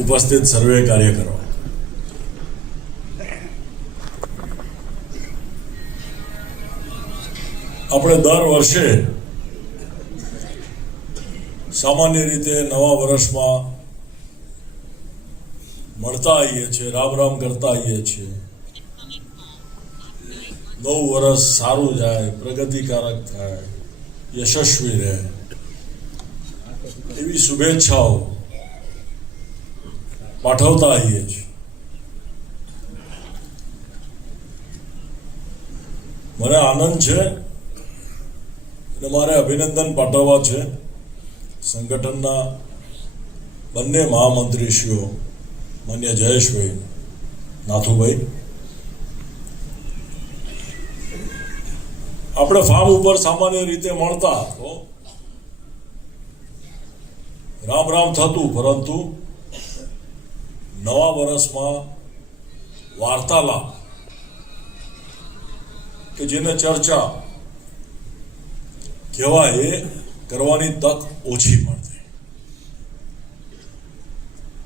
ઉપસ્થિત સર્વે કાર્યકરો, આપણે દર વર્ષે સામાન્ય રીતે નવા વર્ષમાં મળતા આવીએ છીએ, રામ રામ કરતા આવીએ છીએ. નવું વર્ષ સારું જાય, પ્રગતિકારક થાય, યશસ્વી રહે એવી શુભેચ્છાઓ પાઠવતા આવીએ છીએ. મને આનંદ છે અને મારે અભિનંદન પાઠવવા છે સંગઠનના બંને મહામંત્રીશ્રીઓ માન્ય જયેશભાઈ, નાથુભાઈ. આપણે ફાર્મ ઉપર સામાન્ય રીતે મળતા તો રામ રામ થતું, પરંતુ નવા વર્ષમાં વાર્તાલાપ કે જેને ચર્ચા કહેવાય એ કરવાની તક ઓછી મળતી.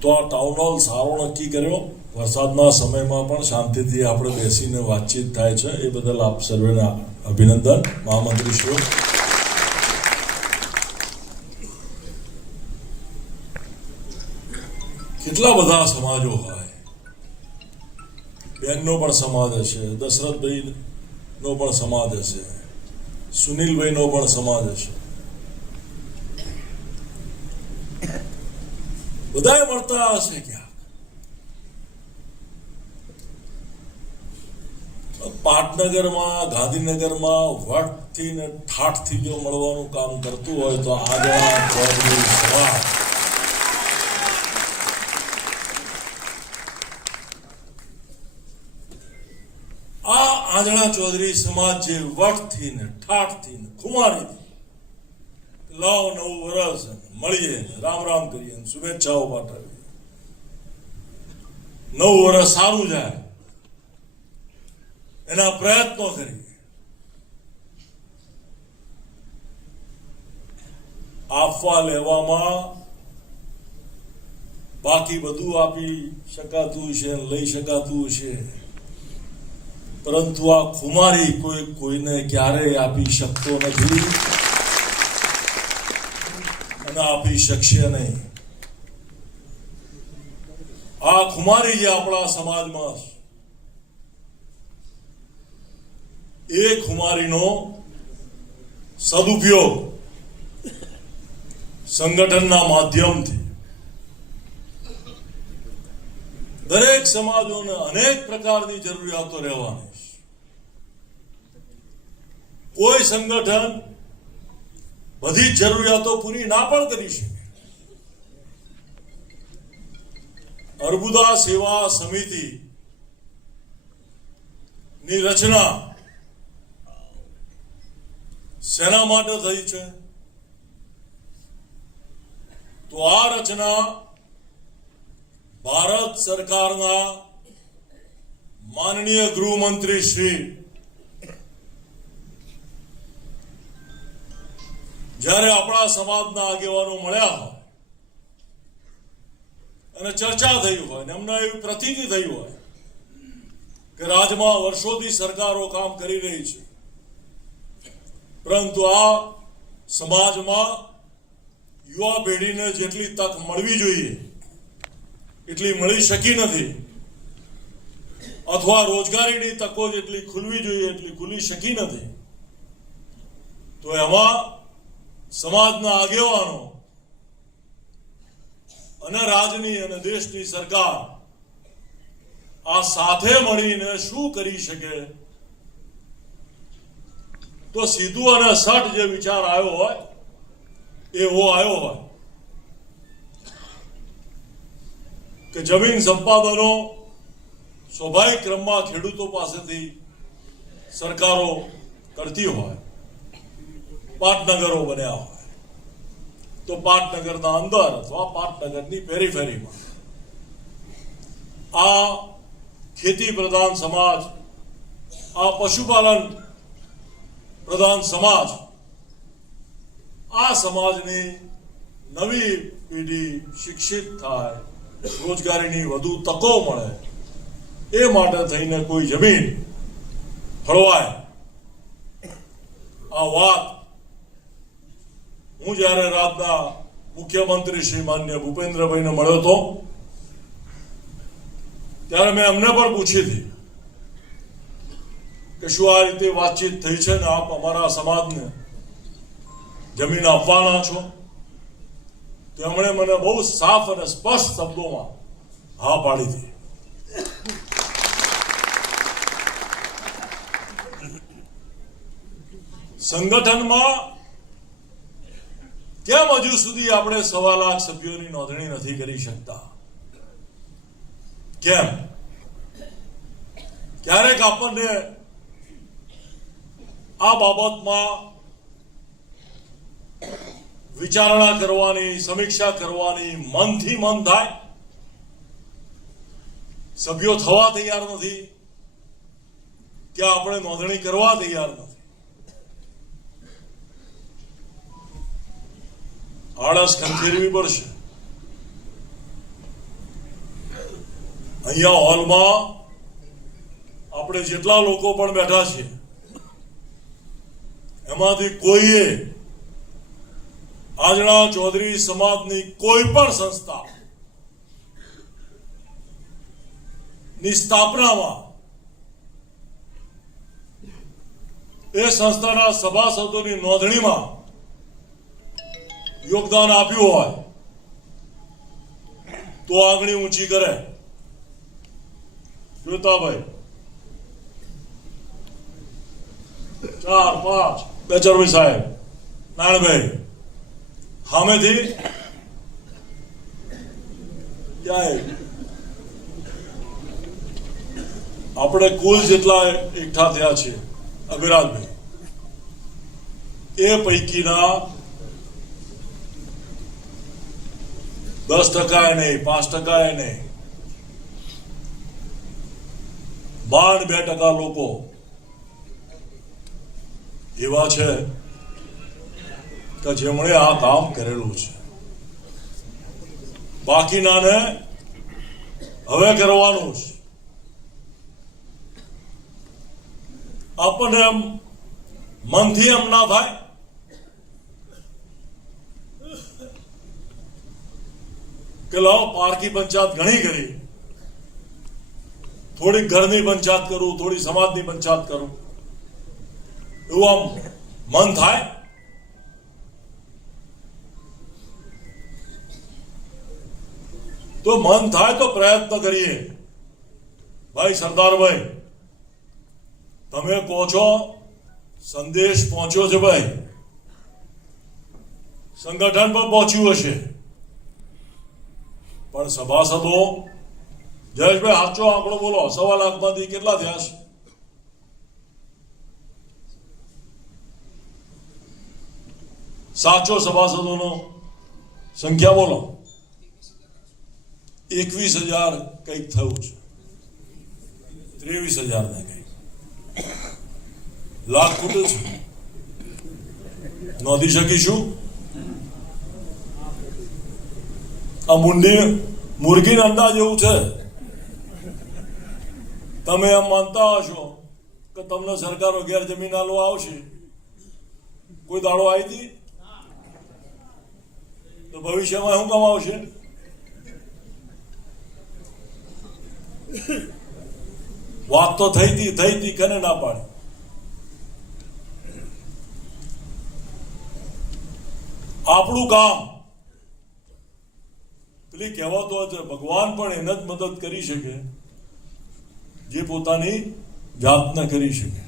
તો આ ટાઉન હોલ સારો નક્કી કર્યો. વરસાદના સમયમાં પણ શાંતિથી આપણે બેસીને વાતચીત થાય છે, એ બદલ આપ સર્વેને અભિનંદન. મહામંત્રીશ્રીઓ, કેટલા બધા સમાજો હોય. બેનનો પણ સમાજ હશે, દશરથભાઈનો પણ સમાજ હશે, સુનિલભાઈનો પણ સમાજ હશે. બધાએ મળતા હશે ક્યાં. પાટનગરમાં, ગાંધીનગરમાં વટથી ને ઠાઠથી જો મળવાનું કામ કરતું હોય તો આગળ ચૌધરી સમાજ આંજણા ચૌધરી સમાજ જે વટથી ને ઠાઠથી ને ખુમારીથી લાવ નવું વર્ષ મળીએ, રામ રામ કરીએ, શુભેચ્છાઓ પાઠવીએ, નવું વર્ષ સારું જાય એના પ્રયત્નો કરીએ. આપવા લેવામાં બાકી બધું આપી શકાતું છે, લઈ શકાતું છે, પરંતુ આ ખુમારી કોઈને ક્યારેય આપી શકતો નથી અને આપી શકશે નહીં. આ ખુમારી જે આપણા સમાજમાં છે, એ ખુમારીનો સદુપયોગ સંગઠનના માધ્યમથી દરેક સમાજોને અનેક પ્રકારની જરૂરિયાતો રહેવાની. કોઈ સંગઠન બધી જ જરૂરિયાતો પૂરી ના પણ કરી શકે. અર્બુદા સેવા સમિતિ ની રચના શેના માટે થઈ છે? તો આ રચના ભારત સરકારના માનનીય ગૃહમંત્રી શ્રી જ્યારે આપણા સમાજના આગેવાનો મળ્યા હોય અને ચર્ચા થઈ હોય ને અમને એવી પ્રતીતિ થઈ હોય કે રાજ્યમાં વર્ષોથી સરકારો કામ કરી રહી છે, પરંતુ આ સમાજમાં યુવા પેઢીને જેટલી તક મળવી જોઈએ એટલી મળી શકી નથી, અથવા રોજગારીની તકો જેટલી ખુલવી જોઈએ એટલી ખુલી શકી નથી. તો એમાં સમાજના આગેવાનો અને રાજ્યની અને દેશની સરકાર આ સાથે મળીને શું કરી શકે? તો સીધું અને સટ જે વિચાર આવ્યો હોય એવો આવ્યો હોય કે જમીન સંપાદનો સ્વાભાવિક ક્રમમાં ખેડૂતો પાસેથી સરકારો કરતી હોય, પાટનગરો બન્યા હોય તો પાટનગરના અંદર અથવા પાટનગરની પેરીફેરીમાં આ ખેતી પ્રધાન સમાજ, આ પશુપાલન પ્રધાન સમાજ, આ સમાજની નવી પેઢી શિક્ષિત થાય, રોજગારીની વધુ તકો મળે, એ માટે થઈને કોઈ જમીન ફળવાય. આ વાત હું જ્યારે રાજ્યના મુખ્યમંત્રી શ્રી માન્ય ભૂપેન્દ્રભાઈને મળ્યો હતો ત્યારે મેં એમને પણ પૂછી હતી કે શું આ રીતે વાતચીત થઈ છે ને આપ અમારા સમાજને જમીન આપવાના છો? તેમણે મને બહુ સાફ અને સ્પષ્ટ શબ્દોમાં હા પાડી હતી. સંગઠનમાં કેમ હજુ સુધી આપણે 1.25 લાખ સભ્યોની નોંધણી નથી કરી શકતા? કેમ? ક્યારેક આપણને આ બાબતમાં વિચારણા કરવાની, સમીક્ષા કરવાની મનથી મન થાય. સભ્યો થવા તૈયાર નથી કે આપણે નોંધણી કરવા તૈયાર નથી. આળસ ખંખેરવી પડશે. અહીંયા હોલમાં આપણે જેટલા લોકો પણ બેઠા છીએ એમાંથી કોઈએ આજના ચૌધરી સમાજની કોઈ પણ સંસ્થા ની સ્થાપનામાં એ સંસ્થાના સભાસદોની નોંધણીમાં યોગદાન આપ્યું હોય તો આંગળી ઊંચી કરે. જોતાભાઈ 4 5 બેચરભાઈ સાહેબ, નાણભાઈ સામેથી ક્યાંય આપણે કુલ જેટલા એકઠા થયા છે અભિરાજભાઈ, એ પૈકીના 10% નહીં, 5% નહીં, 2% લોકો એવા છે કે જેમણે આ કામ કરેલું છે. બાકીનાને હવે કરવાનું છે. આપણને એમ મનથી એમ ના થાય કે લાવો પારકી પંચાયત ઘણી કરી, થોડી ઘરની પંચાયત કરું, થોડી સમાજની પંચાયત કરું, એવું આમ મન થાય? તો મન થાય તો પ્રયત્ન કરીએ. ભાઈ સરદારભાઈ, તમે કહો છો સંદેશ પહોંચ્યો છે ભાઈ, સંગઠન પણ પહોંચ્યું હશે, પણ સભાસદો, જયેશભાઈ સાચો આંકડો બોલો, 1.25 લાખમાંથી કેટલા થયા છે? સાચો સભાસદોનો સંખ્યા બોલો. 21,000 કંઈક થયું છે, 23,000 ને કંઈક લાખ ખૂટે છે. નોંધી શકીશું? આ મુરગીના અંડા જેવું છે. તમે એમ માનતા હશો કે તમને સરકાર વગેરે જમીન આલવા આવશે. કોઈ દાડો આવી હતી તો ભવિષ્યમાં શું કામ આવશે? વાત તો થઈ હતી કને ના પાડી. આપણું કામ પેલી કહેવાતો છે, ભગવાન પણ એને જ મદદ કરી શકે જે પોતાની જાતને કરી શકે.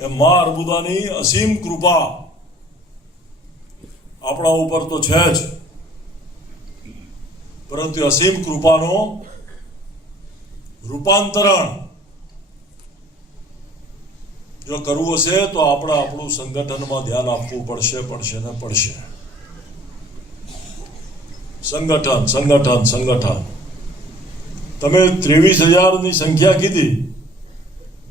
એ માં અર્બુદાની અસીમ કૃપા આપણા ઉપર તો છે જ, પરંતુ અસીમ કૃપાનો રૂપાંતરણ જો કરવું હશે તો આપણે આપણું સંગઠનમાં ધ્યાન આપવું પડશે ને પડશે. સંગઠન તમે 23,000ની સંખ્યા કીધી,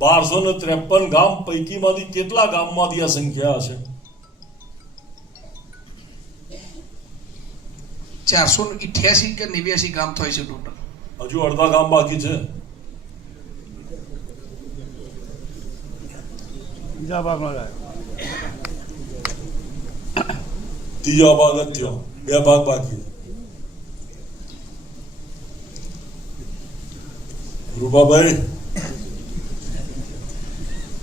1253 ગામ પૈકીમાંથી કેટલા ગામમાંથી આ સંખ્યા હશે? 488 કે 89 ગામ થાય છે ટોટલ. હજુ અડધા ગામ બાકી છે. બીજા ભાગમાં જાય. ત્રીજો ભાગ જ થયો, 2 ભાગ બાકી. રૂપાભાઈ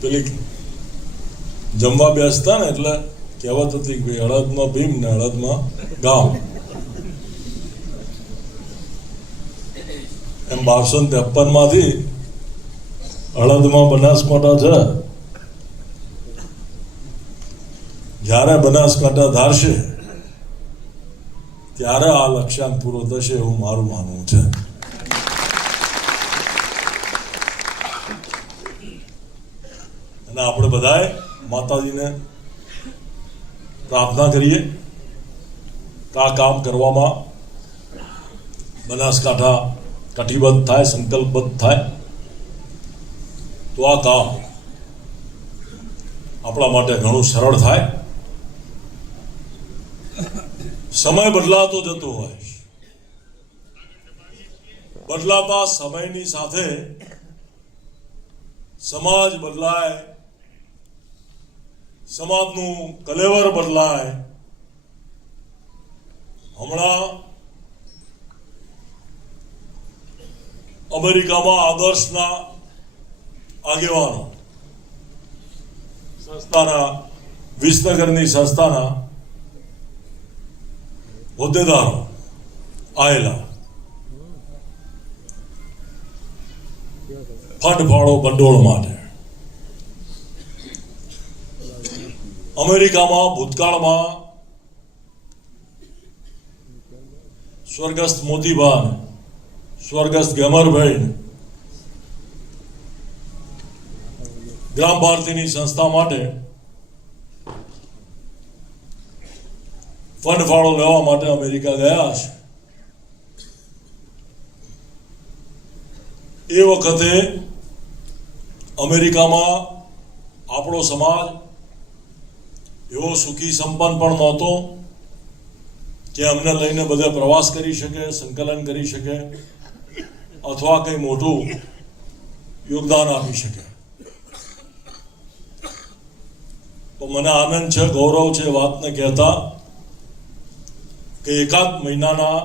પેલી જમવા બેસતા ને એટલે કહેવત હતી કે હળદમાં ભીમ ને હળદમાં ગામ. એમ 1253 માંથી હળદમાં બનાસકાંઠા છે. જ્યારે બનાસકાંઠા ધારશે ત્યારે આ લક્ષ્યાંક પૂરો થશે એવું મારું માનવું છે. અને આપણે બધાએ માતાજીને પ્રાર્થના કરીએ કે આ કામ કરવામાં બનાસકાંઠા કટિબદ્ધ થાય, સંકલ્પબદ્ધ થાય, તો આ કામ આપણા માટે ઘણું સરળ થાય. સમય બદલાતો જતો હોય, બદલાતા સમયની સાથે સમાજ બદલાય, સમાજનું કલેવર બદલાય. હમણાં અમેરિકામાં આદર્શના આગેવાનો સંસ્થાના, વિસનગરની સંસ્થાના હોદ્દેદારો આવેલા. ફંડ ફાળો ભંડોળ માટે. અમેરિકામાં ભૂતકાળમાં સ્વર્ગસ્થ મોતીબા, સ્વર્ગસ્થ ગેમરભાઈ ગ્રામ ભારતીની સંસ્થા માટે ફંડ ફાળો લેવા માટે અમેરિકા ગયા છે. એ વખતે અમેરિકામાં આપણો સમાજ એવો સુખી સંપન્ન પણ નહોતો કે અમને લઈને બધા પ્રવાસ કરી શકે, સંકલન કરી શકે અથવા કંઈ મોટું યોગદાન આપી શકે. તો મને આનંદ છે, ગૌરવ છે વાતને કહેતા કે એકાદ મહિનાના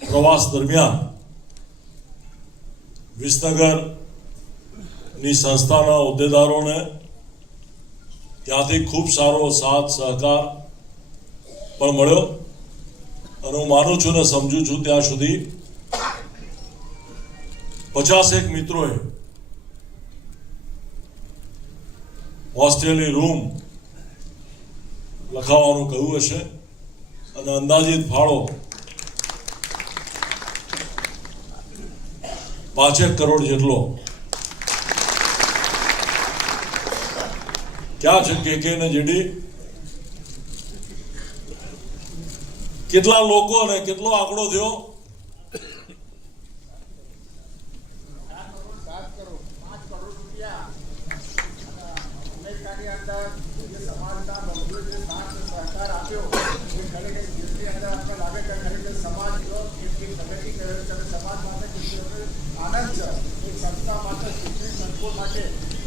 પ્રવાસ દરમિયાન વિસનગરની સંસ્થાના હોદ્દેદારોને ત્યાંથી ખૂબ સારો સાથ સહકાર પણ મળ્યો. અને હું માનું છું ને સમજુ છું ત્યાં સુધી 50 મિત્રોએ હોસ્ટેલની રૂમ લખાવવાનું કહ્યું હશે અને અંદાજિત ફાળો 5 કરોડ જેટલો. ક્યાં છે કે ને જેડી? કેટલા લોકો અને કેટલો આંકડો થયો?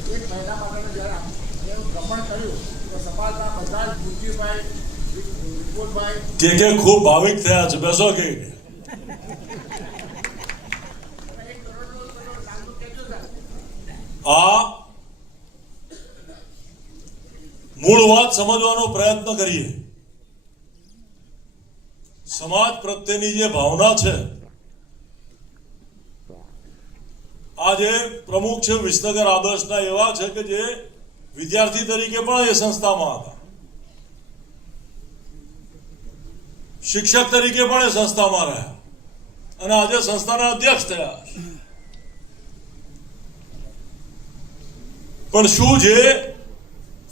1 મહિના માટેનું જ્યારે ભ્રમણ કર્યું તો સમાજના બધા જ બુદ્ધિભાઈ, વિપુલભાઈ કે ખૂબ ભાવિક થયા છે. બેસો કે આ મૂળ વાત સમજવાનો પ્રયત્ન કરીએ. સમાજ પ્રત્યેની જે ભાવના છે, આ જે પ્રમુખ છે વિસનગર આદર્શના એવા છે કે જે વિદ્યાર્થી તરીકે પણ એ સંસ્થામાં હતા, શિક્ષક તરીકે પણ એ સંસ્થામાં રહ્યા અને આજે સંસ્થાના અધ્યક્ષ થયા. પણ શું જે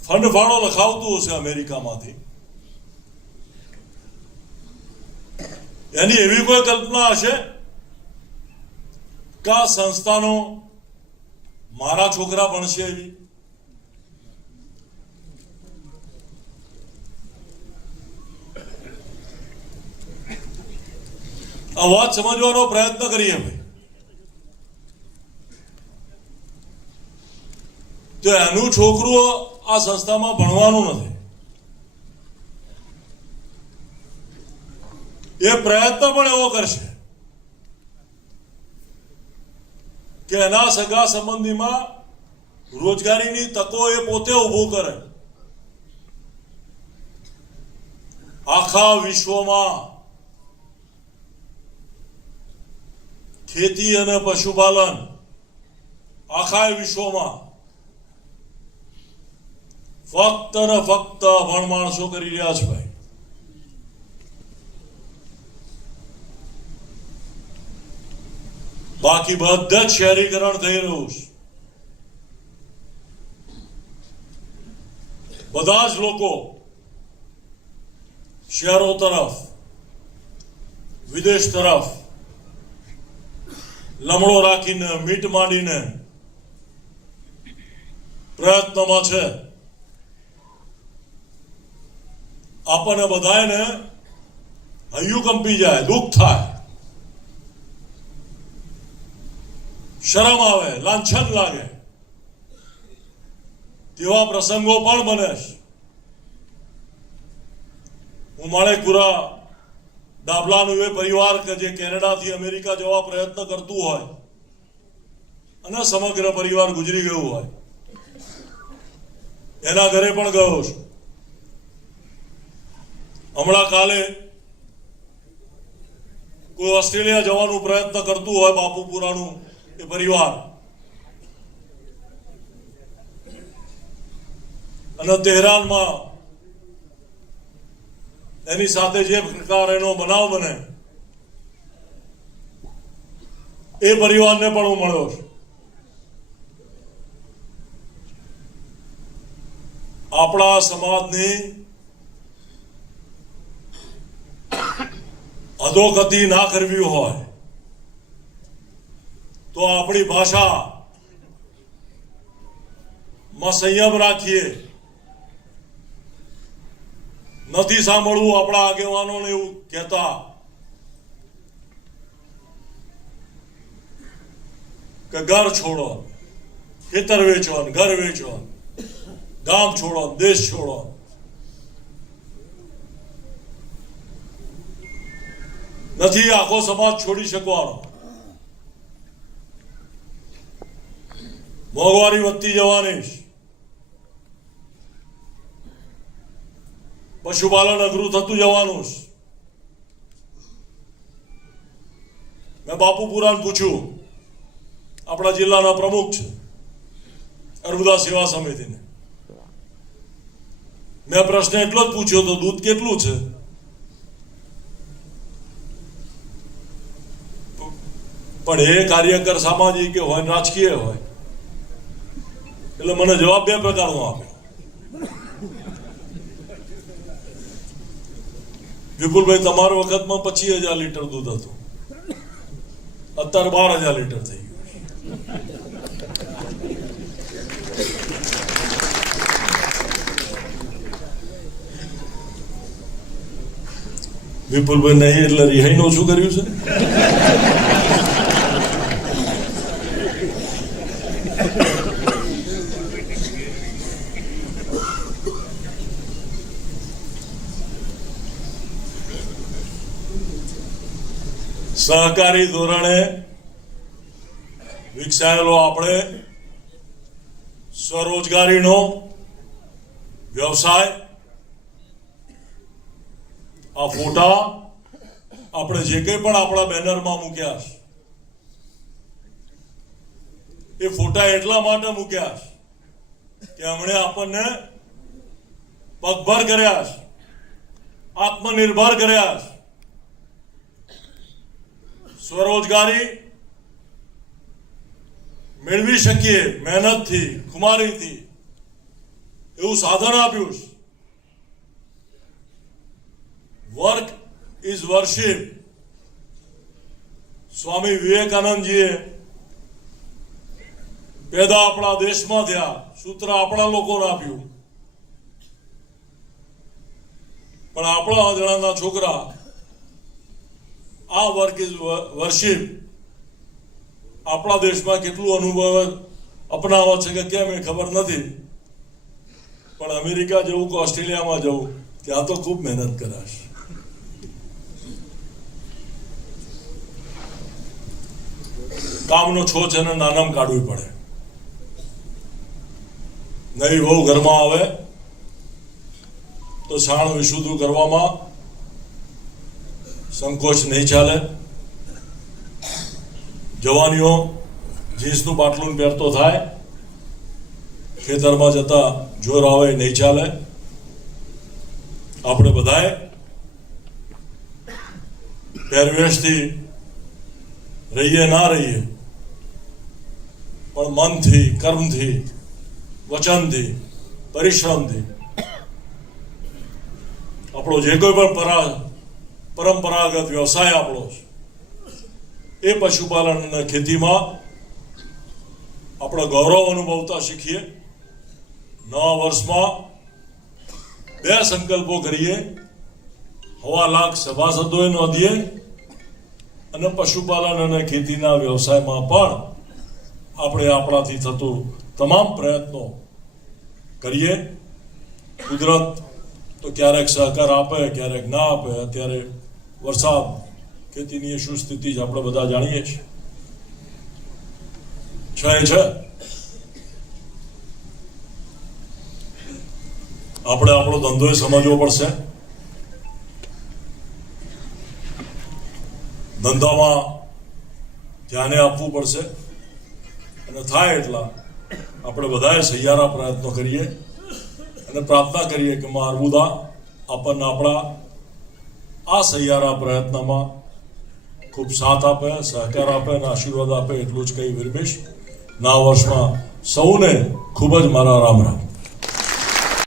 ફંડ ફાળો લખાવતું હશે અમેરિકામાંથી, એની એવી કોઈ કલ્પના હશે કે આ સંસ્થાનો મારા છોકરા ભણશે એવી? આ વાત સમજવાનો પ્રયત્ન કરીએ ભાઈ, તો એનું છોકરું આ સંસ્થામાં ભણવાનું નથી, એ પ્રયત્ન પણ એવો કરશે કે એના સગા સંબંધીમાં રોજગારીની તકો એ પોતે ઊભું કરે. આખા વિશ્વમાં ખેતી અને પશુપાલન આખા વિશ્વમાં ફક્ત ને ફક્ત અભણ માણસો કરી રહ્યા છે ભાઈ. બાકી બધા જ શહેરીકરણ થઈ રહ્યું છે. બધા જ લોકો શહેરો તરફ, વિદેશ તરફ લમડો રાખીને, મીટ માંડીને પ્રયત્નમાં છે. આપણને બધાને હૈયું કંપી જાય, દુઃખ થાય, શરમ આવે, લાંછન લાગે, તેવા પ્રસંગો પણ બને છે. હું માણેકપુરા ડાબલાનું એ પરિવાર કે જે કેનેડાથી અમેરિકા જવા પ્રયત્ન કરતું હોય અને સમગ્ર પરિવાર ગુજરી ગયું હોય, એના ઘરે પણ ગયો છું. હમણાં કાલે કોઈ ઓસ્ટ્રેલિયા જવાનું પ્રયત્ન કરતું હોય બાપુપુરાનું એ પરિવાર, અને તેહરાનમાં એની સાથે જે પ્રકાર એનો બનાવ બને, એ પરિવારને પણ હું મળ્યો છું. આપણા સમાજની અધોગતિ ના કરવી હોય તો આપણી ભાષામાં સંયમ રાખીએ. નથી સાંભળવું આપણા આગેવાનોને એવું કહેતા કે ઘર છોડો, ખેતર વેચો, ઘર વેચો, ગામ છોડો, દેશ છોડો. નથી આખો સમાજ છોડી શકવાનો. મોંઘવારી વધતી જવાની, પશુપાલન અઘરું થતું જવાનું. મેં બાપુપુરાને પૂછ્યું, આપણા જિલ્લાના પ્રમુખ છે અર્બુદા સેવા સમિતિને, મેં પ્રશ્ન એટલો જ પૂછ્યો તો દૂધ કેટલું છે? પણ એ કાર્યકર સામાજિક હોય, રાજકીય હોય, એટલે મને જવાબ બે પ્રકારનો આપ્યો. વિપુલભાઈ, તમારા વખતમાં 25,000 લીટર દૂધ હતું, અત્યારે 12,000 લીટર થઈ ગયું. વિપુલભાઈ નહીં એટલે રિહાઈનું શું કર્યું છે? સહકારી ધોરણે વિકસાયેલો આપણે સ્વરોજગારીનો વ્યવસાય, આ ફોટા આપણે જે કંઈ પણ આપણા બેનરમાં મૂક્યા છે, એ ફોટા એટલા માટે મૂક્યા છે કે એમણે આપણને પગભર કર્યા છે, આત્મનિર્ભર કર્યા છે. સ્વરોજગારી મેળવી શકીએ મહેનતથી, ખુમારીથી, એવું સાધન આપ્યું છે. Work is worship. સ્વામી વિવેકાનંદજીએ પેદા આપણા દેશમાં થયા, સૂત્ર આપણા લોકોને આપ્યું, પણ આપણા અજાણાના છોકરા આ વર્ક ઇઝ વર્શિપ આપણા દેશમાં કેટલું અનુભવ અપનાવો છે કે કેમ એ ખબર નથી, પણ અમેરિકા જવું કે ઓસ્ટ્રેલિયામાં જવું ત્યાં તો ખૂબ મહેનત કરાશે. કામનો છો છે ને નાનામ કાઢવી પડે. નવી વહુ ઘરમાં આવે તો છાણ વિશુદ્ધ કરવામાં સંકોચ નહીં ચાલે. જવાનીઓ જીન્સનું બાટલું પહેરતો થાય, ખેતરમાં જતા જોર આવે નહીં ચાલે. આપણે બધાએ પહેરવેશથી રહીએ ના રહીએ, પણ મનથી, કર્મથી, વચનથી, પરિશ્રમથી આપણો જે કોઈ પણ પરંપરાગત વ્યવસાય આપણો છે એ પશુપાલન અને ખેતીમાં આપણે ગૌરવ અનુભવતા શીખીએ. નવા વર્ષમાં 2 સંકલ્પો કરીએ, 1.25 લાખ સભાસદોએ નોંધીએ અને પશુપાલન અને ખેતીના વ્યવસાયમાં પણ આપણે આપણાથી થતું તમામ પ્રયત્નો કરીએ. કુદરત તો ક્યારેક સહકાર આપે, ક્યારેક ના આપે. અત્યારે વરસાદ ખેતીની શું સ્થિતિ છે આપણે બધા જાણીએ છીએ. છે આપણે આપણો ધંધો સમજવો પડશે. ધંધામાં ધ્યાને આપવું પડશે અને થાય એટલા આપણે બધાએ સહિયારા પ્રયત્નો કરીએ અને પ્રાર્થના કરીએ કે મા અર્બુદા આપણને આપણા આ સહિયારા પ્રયત્નમાં ખૂબ સાથ આપે, સહકાર આપે અને આશીર્વાદ આપે. એટલું જ કહી વિરમીશ. નવા વર્ષમાં સૌને ખૂબ જ મારા રામ રામ.